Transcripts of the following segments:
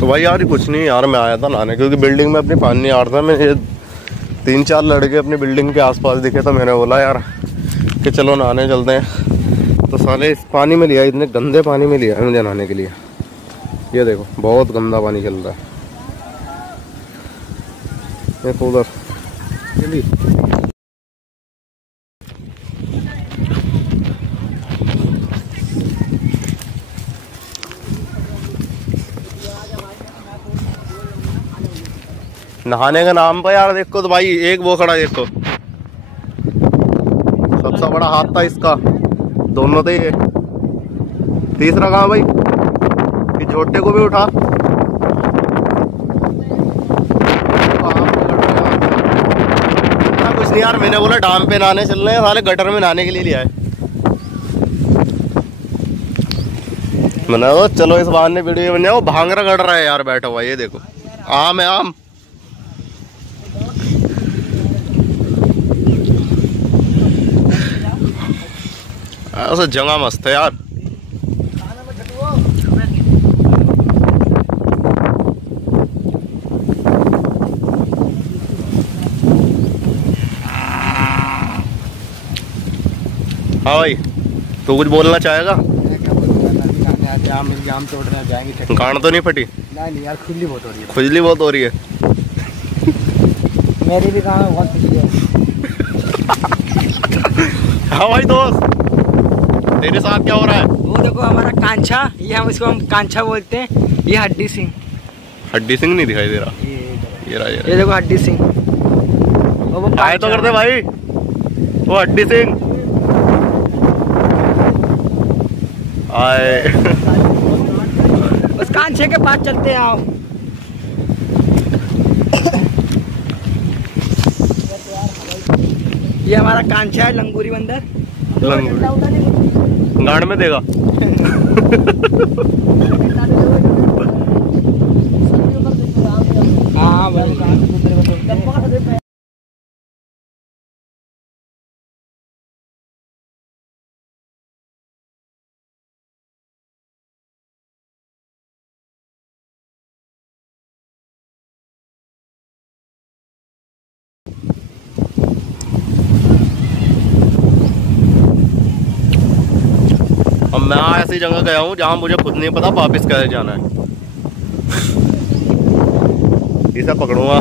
तो भाई यार कुछ नहीं यार, मैं आया था नहाने क्योंकि बिल्डिंग में अपनी पानी नहीं आ रहा था। मैं 3-4 लड़के अपनी बिल्डिंग के आसपास दिखे तो मैंने बोला यार कि चलो नहाने चलते हैं। तो साले इस पानी में लिया, इतने गंदे पानी में लिया है मुझे नहाने के लिए। ये देखो बहुत गंदा पानी चल रहा है। देखो उधर नहाने का नाम पर यार देखो तो भाई एक वो खड़ा देखो, सबसे बड़ा हाथ था इसका, दोनों थे ये। तीसरा कहाँ भाई, ये छोटे को भी उठा। कुछ नहीं यार, मैंने बोला डाम पे नहाने चल रहे हैं, साले गटर में नहाने के लिए लिया है। मैंने तो चलो इस बहाने वीडियो बन जाओ। भांगरा गड़ रहा है यार बैठा हुआ, ये देखो आम है आम। ऐसा जगह मस्त है यार। हाँ भाई तो कुछ बोलना चाहेगा? आम तोड़ने जाएंगे। गांड तो नहीं फटी? नहीं यार, खुजली बहुत हो रही है। खुजली बहुत हो रही है। मेरी भी कहाँ बहुत खुजली है। हाँ भाई दोस्त, तेरे साथ क्या हो रहा है? वो देखो हमारा कांछा, ये हम इसको कांछा बोलते हैं। ये हड्डी सिंह। हड्डी सिंह नहीं दिखाई दे रहा। ये देखो हड्डी सिंह। आए तो करते भाई वो हड्डी सिंह आए। उस कांछे के पास चलते हैं, आओ। ये हमारा कांछा है, लंगूरी बंदर। गांड में देगा। हाँ भाई। अब मैं ऐसी जगह गया हूँ जहाँ मुझे खुद नहीं पता वापस कैसे जाना है। इसे पकड़ूंगा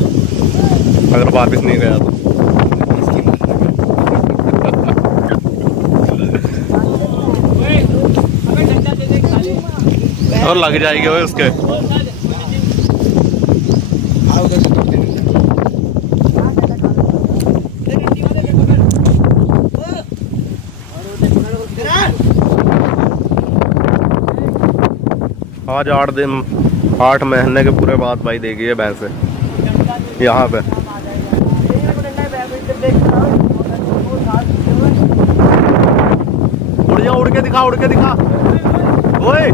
अगर वापस नहीं गया तो। और लग जाएगी वो उसके। आज 8 महीने के पूरे बाद भाई देखिए भैंस है यहाँ पे। उड़ जा, उड़ के दिखा, उड़ के दिखा। ओए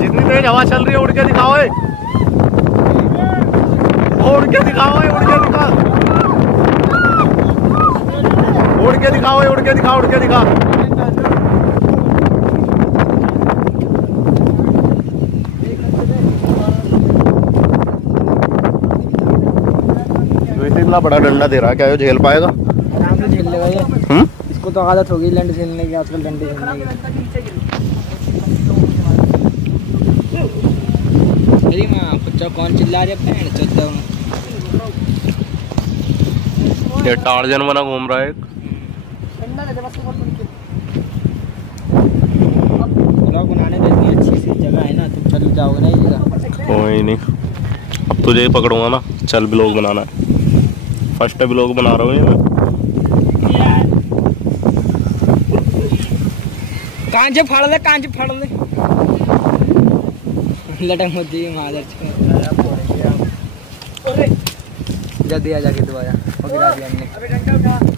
जितनी तेज हवा चल रही है उड़ के दिखा। ओए उड़ के दिखा, ओए उड़ के दिखा, उड़ के दिखा, ओए उड़ के दिखा, उड़ के दिखा। इतना बड़ा डंडा दे रहा है, क्या ये झेल पाएगा? आराम से झेल लेगा ये। इसको तो आदत होगी डंडे झेलने की, आजकल डंडे झेलने की। अरे माँ बच्चा कौन चिल्ला रही है? पैंट चलता हूँ। ये टार्जन बना घूम रहा है एक। ब्लॉग बनाने में इतनी अच्छी सी जगह है ना, तुम चल जाओगे ना ये जगह। कोई नहीं, अब तुझे ही पकड़ूंगा ना। चल ब्लॉग बनाना है, फर्स्ट ब्लॉग बना रहा हूँ ये मैं। कांचे फाड़ ले, कांचे फाड़ ले। लटक मत जी मादर। जल्दी आ जाके दोबारा गिरा दिया हमने।